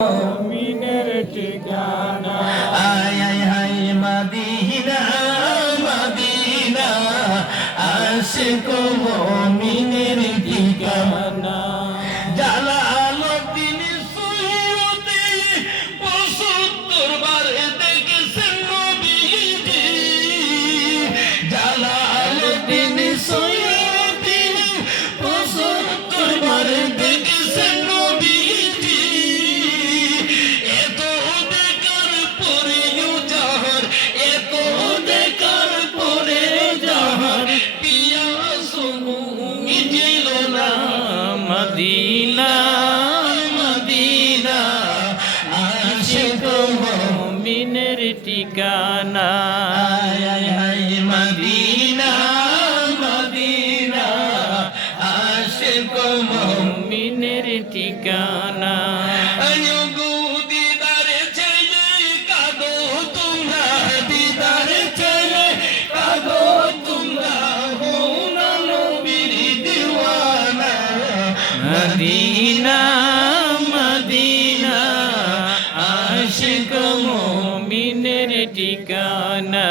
মুমিনের ঠিকানা। আয় আয় হায় মদিনা মদিনা আশিক মুমিনের ঠিকানা। জালালউদ্দিন সুয়ুতি ৭৫ বার দেখেছেন নবীজি। জালালউদ্দিন সুয়ুতি ৭৫ বার দেখেছেন নবীজি। এত দেখার পরেও যাহার, এত দেখার পরেও যাহার পিয়াস মিটিল না। মদিনা মদিনা আশিক মুমিনের ঠিকানা। আয় আয় হায় মদিনা মদিনা আশিক মুমিনের ঠিকানা। আয়ুগো দিদারে ছেলে কাঁদো তোমরা, দিদারে ছেলে কাঁদো তোমরা, হও না নবীর দিওয়ানা। মদিনা মদিনা আশিক মুমিনের ঠিকানা।